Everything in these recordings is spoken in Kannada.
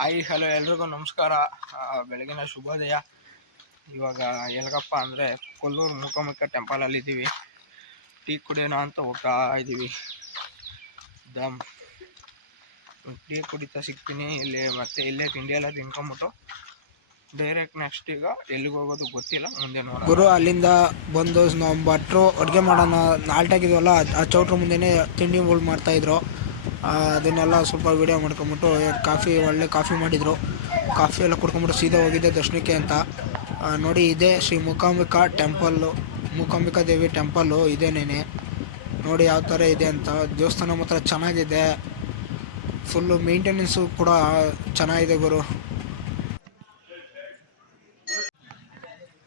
ಹಾಯ್, ಹಲೋ, ಎಲ್ರಿಗೂ ನಮಸ್ಕಾರ. ಬೆಳಗಿನ ಶುಭೋದಯ. ಇವಾಗ ಎಲ್ಗಪ್ಪ ಅಂದರೆ ಕೊಲ್ಲೂರು ಮುಖಮುಖ ಟೆಂಪಲಲ್ಲಿ ಇದ್ದೀವಿ ಟೀ ಕುಡಿಯೋಣ ಅಂತ ಹೋಗ್ತಾ ಇದ್ದೀವಿ ದಮ್. ಟೀ ಕುಡಿತಾ ಸಿಗ್ತೀನಿ. ಇಲ್ಲಿ ಮತ್ತೆ ಇಲ್ಲೇ ತಿಂಡಿ ಎಲ್ಲ ತಿನ್ಕೊಂಬಿಟ್ಟು ಡೈರೆಕ್ಟ್ ನೆಕ್ಸ್ಟ್ ಈಗ ಎಲ್ಲಿಗೆ ಹೋಗೋದು ಗೊತ್ತಿಲ್ಲ. ಮುಂದೆ ನೋಡೋಣ. ಗುರು, ಅಲ್ಲಿಂದ ಬಂದು ನಾವು ಭಟ್ರು ಅಡುಗೆ ಮಾಡೋಣ. ನಾಲ್ಟಾಗಿದ್ವಲ್ಲ ಆ ಚೌಟ್ರ ಮುಂದೆನೇ ತಿಂಡಿಗಳು ಮಾಡ್ತಾಯಿದ್ರು ಅದನ್ನೆಲ್ಲ ಸ್ವಲ್ಪ ವೀಡಿಯೋ ಮಾಡ್ಕೊಂಬಿಟ್ಟು ಕಾಫಿ, ಒಳ್ಳೆ ಕಾಫಿ ಮಾಡಿದರು. ಕಾಫಿ ಎಲ್ಲ ಕುಡ್ಕೊಂಬಿಟ್ಟು ಸೀದಾ ಹೋಗಿದ್ದೆ ದರ್ಶನಕ್ಕೆ ಅಂತ. ನೋಡಿ, ಇದೆ ಶ್ರೀ ಮೂಕಾಂಬಿಕಾ ಟೆಂಪಲ್ಲು ಮೂಕಾಂಬಿಕಾ ದೇವಿ ಟೆಂಪಲ್ಲು ಇದೇನೇನೆ ನೋಡಿ ಯಾವ ಥರ ಇದೆ ಅಂತ. ದೇವಸ್ಥಾನ ಮಾತ್ರ ಚೆನ್ನಾಗಿದೆ. ಫುಲ್ಲು ಮೇಂಟೆನೆನ್ಸು ಕೂಡ ಚೆನ್ನಾಗಿದೆ ಗುರು.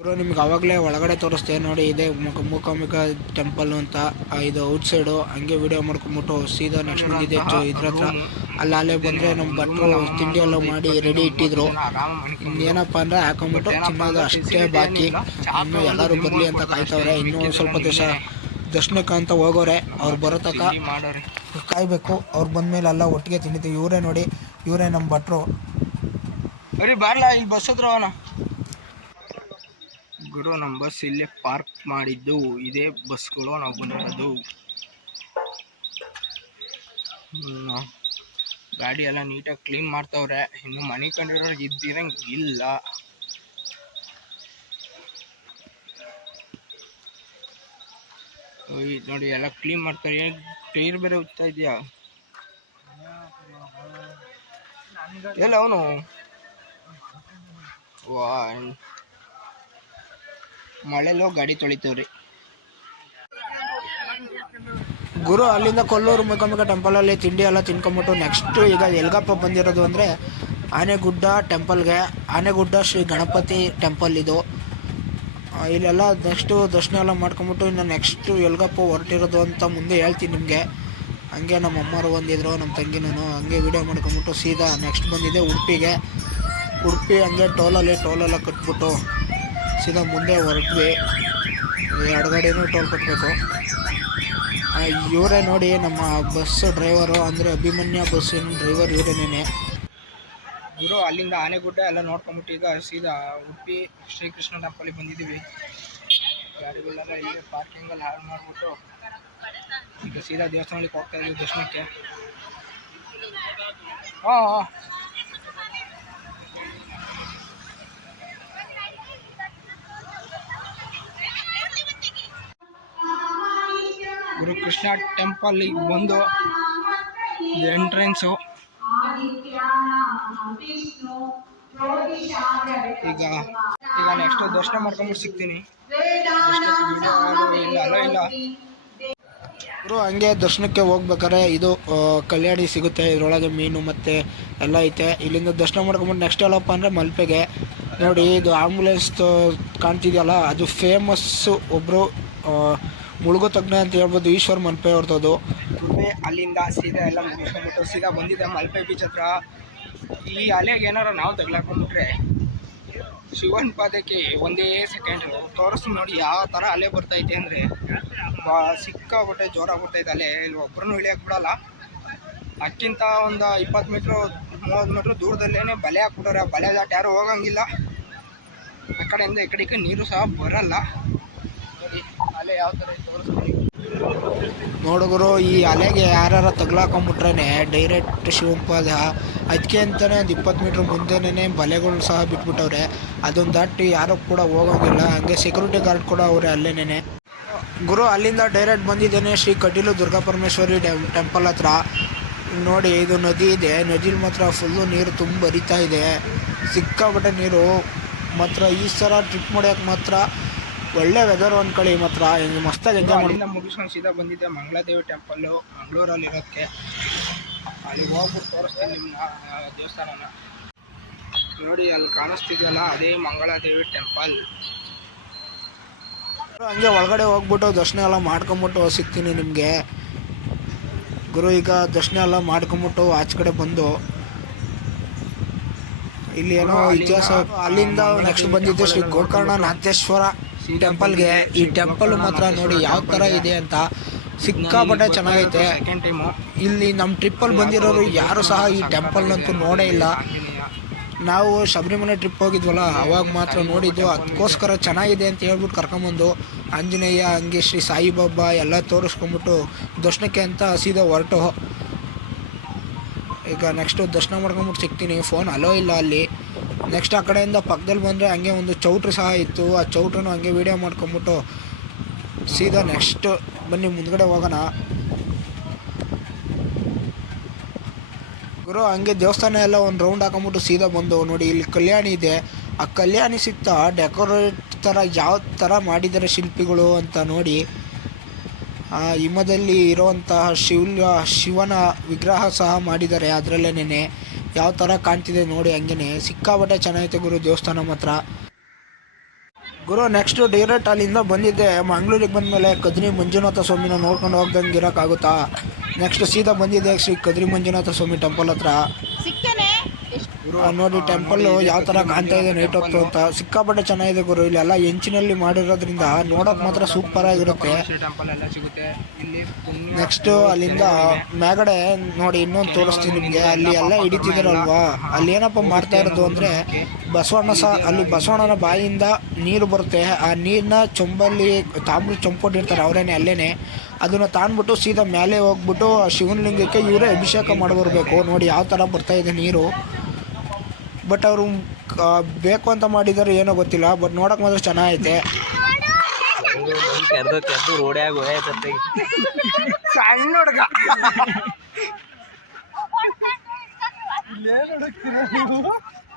ಗುರು ನಿಮ್ಗೆ ಅವಾಗಲೇ ಒಳಗಡೆ ತೋರಿಸ್ತೆ ನೋಡಿ, ಇದೆ ಮೂಕಾಂಬಿಕಾ ಟೆಂಪಲ್ ಅಂತ. ಇದು ಔಟ್ ಸೈಡು ಹಂಗೆ ವಿಡಿಯೋ ಮಾಡ್ಕೊಂಬಿಟ್ಟು ಸೀದಾ ನೆಕ್ಸ್ಟ್ ಬಂದಿದೆ ಇದ್ರ ಹತ್ರ. ಅಲ್ಲಿ ಅಲ್ಲೇ ಬಂದರೆ ನಮ್ಮ ಭಟ್ರು ತಿಂಡಿ ಎಲ್ಲ ಮಾಡಿ ರೆಡಿ ಇಟ್ಟಿದ್ರು. ಇನ್ನೇನಪ್ಪ ಅಂದರೆ ಹಾಕೊಂಬಿಟ್ಟು ಚಿನ್ನದ ಅಷ್ಟೇ ಬಾಕಿ. ಇನ್ನೂ ಎಲ್ಲರೂ ಬರಲಿ ಅಂತ ಕಾಯ್ತವ್ರೆ. ಇನ್ನೂ ಸ್ವಲ್ಪ ದಿವಸ ದರ್ಶನಕ್ಕೆ ಅಂತ ಹೋಗೋರೆ. ಅವ್ರು ಬರೋ ತಕ ಕಾಯಬೇಕು. ಅವ್ರು ಬಂದ್ಮೇಲೆ ಎಲ್ಲ ಒಟ್ಟಿಗೆ ತಿಂದಿದ್ದೀವಿ ಇವರೇ ನೋಡಿ, ಇವರೇ ನಮ್ಮ ಭಟ್ರು. ಅರಿ ಇಲ್ಲಿ ಬಸ್ ಹತ್ರ ಗುರು ನಮ್ಮ ಬಸ್ ಇಲ್ಲೇ ಪಾರ್ಕ್ ಮಾಡಿದ್ದು, ಇದೇ ಬಸ್ಗಳು ನಾವು ಬಂದಿರೋದು. ಗಾಡಿ ಎಲ್ಲ ನೀಟಾಗಿ ಕ್ಲೀನ್ ಮಾಡ್ತವ್ರೆ. ಇನ್ನು ಮನೆ ಕಂಡಿರೋರ್ಗೆ ಇದ್ದಿರಂಗೆ ಇಲ್ಲ. ನೋಡಿ ಎಲ್ಲ ಕ್ಲೀನ್ ಮಾಡ್ತಾರೆ. ಟೈರ್ ಬೇರೆ ಉತ್ತಾ ಇದೆಯಾ? ಎಲ್ಲ ಅವನು? ವಾ ಮಳೆಲೋ ಗಾಡಿ ತೊಳಿತವ್ರಿ. ಗುರು, ಅಲ್ಲಿಂದ ಕೊಲ್ಲೂರು ಮೂಕಾಂಬಿಕಾ ಟೆಂಪಲಲ್ಲಿ ತಿಂಡಿ ಎಲ್ಲ ತಿನ್ಕೊಂಬಿಟ್ಟು ನೆಕ್ಸ್ಟ್ ಈಗ ಎಲ್ಗಪ್ಪ ಬಂದಿರೋದು ಅಂದರೆ ಆನೆಗುಡ್ಡ ಟೆಂಪಲ್ಗೆ ಆನೆಗುಡ್ಡ ಶ್ರೀ ಗಣಪತಿ ಟೆಂಪಲ್ ಇದು. ಇಲ್ಲೆಲ್ಲ ನೆಕ್ಸ್ಟು ದರ್ಶನ ಎಲ್ಲ ಮಾಡ್ಕೊಂಬಿಟ್ಟು ಇನ್ನು ನೆಕ್ಸ್ಟು ಎಲ್ಗಪ್ಪ ಹೊರಟಿರೋದು ಅಂತ ಮುಂದೆ ಹೇಳ್ತೀನಿ ನಿಮಗೆ. ಹಂಗೆ ನಮ್ಮ ಅಮ್ಮರು ಬಂದಿದ್ರು, ನಮ್ಮ ತಂಗಿನೂ ಹಂಗೆ ವಿಡಿಯೋ ಮಾಡ್ಕೊಂಬಿಟ್ಟು ಸೀದಾ ನೆಕ್ಸ್ಟ್ ಬಂದಿದೆ ಉಡುಪಿಗೆ. ಉಡುಪಿ ಹಂಗೆ ಟೋಲಲ್ಲಿ, ಟೋಲೆಲ್ಲ ಕಟ್ಬಿಟ್ಟು ಸೀದಾ ಮುಂದೆ ಹೊರಟ್ವಿ. ಎಡಗಡೆನೂ ಟೋಲ್ ಕಟ್ಟಬೇಕು ಇವರೇ ನೋಡಿ ನಮ್ಮ ಬಸ್ ಡ್ರೈವರು, ಅಂದರೆ ಅಭಿಮನ್ಯ ಬಸ್ಸಿನ ಡ್ರೈವರ್ ಇವರೇನೇನೆ. ಗುರು, ಅಲ್ಲಿಂದ ಆನೆಗುಡ್ಡ ಎಲ್ಲ ನೋಡ್ಕೊಂಬಿಟ್ಟು ಈಗ ಸೀದಾ ಉಡುಪಿ ಶ್ರೀಕೃಷ್ಣ ಟೆಂಪಲ್ಗೆ ಬಂದಿದ್ದೀವಿ. ಗಾಡಿಗಳೆಲ್ಲ ಈಗ ಪಾರ್ಕಿಂಗಲ್ಲಿ ಹಾಳು ಮಾಡಿಬಿಟ್ಟು ಈಗ ಸೀದಾ ದೇವಸ್ಥಾನಕ್ಕೆ ಹೋಗ್ತಾ ಇದ್ದೀವಿ ದರ್ಶನಕ್ಕೆ. ಹಾಂ ಹಾಂ. ಗುರು ಕೃಷ್ಣ ಟೆಂಪಲಿಗೆ ಬಂದು ಎಂಟ್ರೆನ್ಸು ಈಗ ಈಗ ನೆಕ್ಸ್ಟ್ ದರ್ಶನ ಮಾಡ್ಕೊಂಡು ಸಿಗ್ತೀನಿ. ಇಲ್ಲ ಅಲ್ಲ ಇವರು ಹಂಗೆ ದರ್ಶನಕ್ಕೆ ಹೋಗ್ಬೇಕಾದ್ರೆ ಇದು ಕಲ್ಯಾಣಿ ಸಿಗುತ್ತೆ. ಇದರೊಳಗೆ ಮೀನು ಮತ್ತು ಎಲ್ಲ ಐತೆ. ಇಲ್ಲಿಂದ ದರ್ಶನ ಮಾಡ್ಕೊಂಬಿಟ್ಟು ನೆಕ್ಸ್ಟ್ ಎಲ್ಲಪ್ಪ ಅಂದರೆ ಮಲ್ಪೆಗೆ. ನೋಡಿ, ಇದು ಆಂಬುಲೆನ್ಸ್ ಕಾಣ್ತಿದೆಯಲ್ಲ, ಅದು ಫೇಮಸ್ಸು ಒಬ್ಬರು ಮುಳುಗು ತಜ್ಞ ಅಂತ ಹೇಳ್ಬೋದು ಈಶ್ವರ್ ಮಲ್ಪೆ ಅವ್ರದ್ದು. ಅಲ್ಲಿಂದ ಸೀದಾ ಎಲ್ಲ ಮುಗಿಸ್ಕೊಂಡ್ಬಿಟ್ಟು ಸೀದಾ ಬಂದಿದ್ದೆ ಮಲ್ಪೆ ಬೀಚ್ ಹತ್ರ. ಈ ಅಲೆಗೆ ಏನಾರ ನಾವು ತಗ್ಲಾಕೊಂಡ್ಬಿಟ್ರೆ ಶಿವನ್ ಪಾದಕ್ಕೆ ಒಂದೇ ಸೆಕೆಂಡ್ ತೋರಿಸ್ ನೋಡಿ ಯಾವ ಥರ ಅಲೆ ಬರ್ತೈತೆ ಅಂದರೆ. ಬಾ ಸಿಕ್ಕಾಬಿಟ್ಟೆ ಜೋರಾಗಿ ಬರ್ತೈತೆ ಅಲೆ. ಇಲ್ಲಿ ಒಬ್ಬರನ್ನು ಇಳಿಯಕ್ಕೆ ಬಿಡಲ್ಲ. ಅದಕ್ಕಿಂತ ಒಂದು ಇಪ್ಪತ್ತು ಮೀಟ್ರು ಮೂವತ್ತು ಮೀಟ್ರ್ ದೂರದಲ್ಲೇ ಬಲೆ ಹಾಕ್ಬಿಟ್ಟಾರೆ. ಬಲೆ ದಾಟ ಯಾರು ಹೋಗಂಗಿಲ್ಲ. ಆ ಕಡೆಯಿಂದ ಈ ಕಡೆಗೆ ನೀರು ಸಹ ಬರಲ್ಲ. ಅಲೆ ಯಾವ ಥರ ನೋಡುಗರು ಈ ಅಲೆಗೆ ಯಾರು ತಗ್ಲಾಕೊಂಬಿಟ್ರೆ ಡೈರೆಕ್ಟ್ ಶಿವಪಾದ ಅದಕ್ಕೆ ಅಂತಲೇ ಒಂದು ಇಪ್ಪತ್ತು ಮೀಟ್ರ್ ಮುಂದೆನೇ ಬಲೆಗಳು ಸಹ ಬಿಟ್ಬಿಟ್ಟವ್ರೆ. ಅದೊಂದು ದಾಟಿ ಯಾರು ಕೂಡ ಹೋಗೋಂಗಿಲ್ಲ. ಹಂಗೆ ಸೆಕ್ಯೂರಿಟಿ ಗಾರ್ಡ್ ಕೂಡ ಅವರೇ ಅಲ್ಲೇನೇ ಗುರು, ಅಲ್ಲಿಂದ ಡೈರೆಕ್ಟ್ ಬಂದಿದ್ದೇನೆ ಶ್ರೀ ಕಟೀಲು ದುರ್ಗಾ ಪರಮೇಶ್ವರಿ ಟೆಂಪಲ್ ಹತ್ರ. ನೋಡಿ, ಇದು ನದಿ ಇದೆ. ನದಿಲಿ ಮಾತ್ರ ಫುಲ್ಲು ನೀರು ತುಂಬ ಹರಿತಾ ಇದೆ. ಸಿಕ್ಕಾಪಟ್ಟೆ ನೀರು. ಮಾತ್ರ ಈ ಸಲ ಟ್ರಿಪ್ ಮಾಡೋಕೆ ಮಾತ್ರ ಒಳ್ಳೆ ವೆದರ್ ಅಂದ್ಕೊಳ್ಳಿ ಮಾತ್ರ ಹಿಂಗೆ ಮಸ್ತಾಗಿ ಎಂಜಾಯ್ ಮಾಡಿ ಅಲ್ಲಿಂದ ಮುಗಿಸ್ಕೊಂಡು ಸೀದಾ ಬಂದಿದ್ದೆ ಮಂಗಳಾದೇವಿ ಟೆಂಪಲ್ಲು ಮಂಗಳೂರಲ್ಲಿ ಇರೋಕ್ಕೆ ಅಲ್ಲಿ ಹೋಗ್ಬಿಟ್ಟು ತೋರಿಸ್ತೀನಿ ನಿಮ್ಮ ದೇವಸ್ಥಾನನ. ನೋಡಿ ಅಲ್ಲಿ ಕಾಣಿಸ್ತಿದೆಯಲ್ಲ ಅದೇ ಮಂಗಳಾದೇವಿ ಟೆಂಪಲ್ ಹಂಗೆ ಒಳಗಡೆ ಹೋಗ್ಬಿಟ್ಟು ದರ್ಶನ ಎಲ್ಲ ಮಾಡ್ಕೊಂಬಿಟ್ಟು ಸಿಗ್ತೀನಿ ನಿಮಗೆ. ಗುರು ಈಗ ದರ್ಶನ ಎಲ್ಲ ಮಾಡ್ಕೊಂಬಿಟ್ಟು ಆಚೆ ಕಡೆ ಬಂದು ಇಲ್ಲಿ ಏನೋ ಇತಿಹಾಸ ಅಲ್ಲಿಂದ ನೆಕ್ಸ್ಟ್ ಬಂದಿದ್ದು ಶ್ರೀ ಗೋಕರ್ಣ ನಾಥೇಶ್ವರ. ಟೆಂಪಲ್ಗೆ, ಈ ಟೆಂಪಲ್ ಮಾತ್ರ ನೋಡಿ ಯಾವ ಥರ ಇದೆ ಅಂತ ಸಿಕ್ಕಾಪಟ್ಟೆ ಚೆನ್ನಾಗೈತೆ. ಇಲ್ಲಿ ನಮ್ಮ ಟ್ರಿಪ್ಪಲ್ಲಿ ಬಂದಿರೋರು ಯಾರು ಸಹ ಈ ಟೆಂಪಲ್ನಂತೂ ನೋಡೇ ಇಲ್ಲ. ನಾವು ಶಬರಿಮಲೆ ಟ್ರಿಪ್ ಹೋಗಿದ್ವಲ್ಲ, ಅವಾಗ ಮಾತ್ರ ನೋಡಿದ್ದು ಅದಕ್ಕೋಸ್ಕರ ಚೆನ್ನಾಗಿದೆ ಅಂತ ಹೇಳ್ಬಿಟ್ಟು ಕರ್ಕೊಂಬಂದು ಆಂಜನೇಯ ಹಂಗೆ ಶ್ರೀ ಸಾಯಿಬಾಬಾ ಎಲ್ಲ ತೋರಿಸ್ಕೊಂಬಿಟ್ಟು ದರ್ಶನಕ್ಕೆ ಅಂತ ಸೀದಾ ಹೊರಟು. ಈಗ ನೆಕ್ಸ್ಟು ದರ್ಶನ ಮಾಡ್ಕೊಂಬಿಟ್ಟು ಸಿಗ್ತೀನಿ. ಫೋನ್ ಅಲೋ ಇಲ್ಲ ಅಲ್ಲಿ. ನೆಕ್ಸ್ಟ್ ಆ ಕಡೆಯಿಂದ ಪಕ್ಕದಲ್ಲಿ ಬಂದರೆ ಹಂಗೆ ಒಂದು ಚೌಟ್ರಿ ಸಹ ಇತ್ತು. ಆ ಚೌಟ್ರನ್ನು ಹಂಗೆ ವೀಡಿಯೋ ಮಾಡ್ಕೊಂಬಿಟ್ಟು ಸೀದಾ ನೆಕ್ಸ್ಟ್ ಬನ್ನಿ, ಮುಂದ್ಗಡೆ ಹೋಗೋಣ. ಗುರು, ಹಂಗೆ ದೇವಸ್ಥಾನ ಎಲ್ಲ ಒಂದು ರೌಂಡ್ ಹಾಕೊಂಬಿಟ್ಟು ಸೀದಾ ಬಂದು ನೋಡಿ, ಇಲ್ಲಿ ಕಲ್ಯಾಣಿ ಇದೆ. ಆ ಕಲ್ಯಾಣಿ ಸಿಕ್ತ ಡೆಕೋರೇಟ್ ಥರ ಯಾವ ಥರ ಮಾಡಿದ್ದಾರೆ ಶಿಲ್ಪಿಗಳು ಅಂತ ನೋಡಿ. ಆ ಹಿಮದಲ್ಲಿ ಇರುವಂತಹ ಶಿವ ಶಿವನ ವಿಗ್ರಹ ಸಹ ಮಾಡಿದ್ದಾರೆ ಅದರಲ್ಲೇನೆ ಯಾವ ಥರ ಕಾಣ್ತಿದೆ ನೋಡಿ ಹಂಗೇನೆ. ಸಿಕ್ಕಾಪಟ್ಟೆ ಚೆನ್ನಾಗೈತೆ ಗುರು ದೇವಸ್ಥಾನ ಮಾತ್ರ. ಗುರು ನೆಕ್ಸ್ಟ್ ಡೈರೆಕ್ಟ್ ಅಲ್ಲಿಂದ ಬಂದಿದ್ದೆ. ಮಂಗಳೂರಿಗೆ ಬಂದಮೇಲೆ ಕದ್ರಿ ಮಂಜುನಾಥ ಸ್ವಾಮಿನ ನೋಡ್ಕೊಂಡು ಹೋಗ್ದಂಗೆ ಇರೋಕ್ಕಾಗುತ್ತಾ? ನೆಕ್ಸ್ಟ್ ಸೀದಾ ಬಂದಿದ್ದೆ ಶ್ರೀ ಕದ್ರಿ ಮಂಜುನಾಥ ಸ್ವಾಮಿ ಟೆಂಪಲ್ ಹತ್ರ. ನೋಡಿ ಟೆಂಪಲ್ ಯಾವ ತರ ಕಾಣ್ತಾ ಇದೆ ನೈಟ್ ಹೊತ್ತು ಅಂತ. ಸಿಕ್ಕಾಪಟ್ಟೆ ಚೆನ್ನಾಗಿದೆ ಗುರು ಇಲ್ಲೆಲ್ಲ ಹೆಂಚಿನಲ್ಲಿ ಮಾಡಿರೋದ್ರಿಂದ ನೋಡೋಕೆ ಮಾತ್ರ ಸೂಪರ್ ಆಗಿರುತ್ತೆ. ನೆಕ್ಸ್ಟ್ ಅಲ್ಲಿಂದ ಮ್ಯಾಗಡೆ ನೋಡಿ ಇನ್ನೊಂದು ತೋರಿಸ್ತೀನಿ ನಿಮಗೆ. ಅಲ್ಲಿ ಎಲ್ಲ ಹಿಡಿತಿದಾರಲ್ವಾ? ಅಲ್ಲಿ ಏನಪ್ಪ ಮಾಡ್ತಾ ಇರೋದು ಅಂದ್ರೆ ಬಸವಣ್ಣ ಸಹ ಅಲ್ಲಿ ಬಸವಣ್ಣನ ಬಾಯಿಯಿಂದ ನೀರು ಬರುತ್ತೆ. ಆ ನೀರನ್ನ ಚೊಂಬಲ್ಲಿ ತಾಮ್ರ ಚೊಂಬಿಟ್ಟಿರ್ತಾರೆ ಅವರೇನೆ ಅಲ್ಲೇನೆ. ಅದನ್ನು ತಾಂಡ್ಬಿಟ್ಟು ಸೀದಾ ಮೇಲೆ ಹೋಗ್ಬಿಟ್ಟು ಶಿವನ ಲಿಂಗಕ್ಕೆ ಇವರೇ ಅಭಿಷೇಕ ಮಾಡಿ ಬರಬೇಕು ನೋಡಿ ಯಾವ ತರ ಬರ್ತಾ ಇದೆ ನೀರು. ಬಟ್ ಅವರು ಬೇಕು ಅಂತ ಮಾಡಿದಾರೆ ಏನೋ ಗೊತ್ತಿಲ್ಲ ಬಟ್ ನೋಡೋಕೆ ಮಾತ್ರ ಚೆನ್ನಾಗೈತೆ. ತೆರೆದು ರೋಡ್ಯಾಗ ಹೋಯ್ತತ್ತೆ ಸಣ್ಣ ಹುಡುಗ.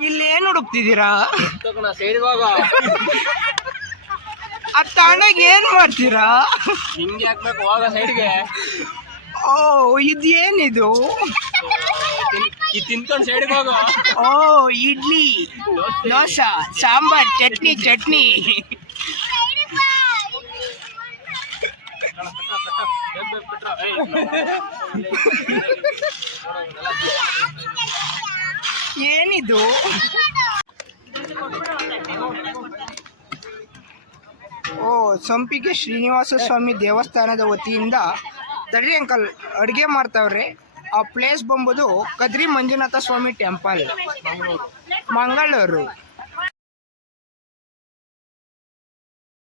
ಇಲ್ಲೇನು ಹುಡುಕ್ತಿದ್ದೀರಾ? ಸೈಡ್ಗೆ ಹೋಗ ಆ ತಾಂಡಾಗ ಏನ್ ಮಾಡ್ತೀರಾ? ಹಿಂಗೆ ಹಾಕ್ಬೇಕು ಹೋಗ ಸೈಡ್ಗೆ. ಓ ಇದೇನಿದು? ಈ ತಿನ್ಕೊಂಡು ಸೈಡ್ಗೆ ಹೋಗ ಓ ಇಡ್ಲಿ ದೋಸೆ. ಸಾಂಬಾರ್ ಚಟ್ನಿ ಚಟ್ನಿ. ಏನಿದು? ಓ ಸಂಪಿಗೆ ಶ್ರೀನಿವಾಸ ಸ್ವಾಮಿ ದೇವಸ್ಥಾನದ ವತಿಯಿಂದ ತಡ್ರಿ ಅಂಕಲ್ ಅಡುಗೆ ಮಾಡ್ತಾವ್ರೆ. ಆ ಪ್ಲೇಸ್ ಬಂಬುದು ಕದ್ರಿ ಮಂಜುನಾಥ ಸ್ವಾಮಿ ಟೆಂಪಲ್ ಮಂಗಳೂರು.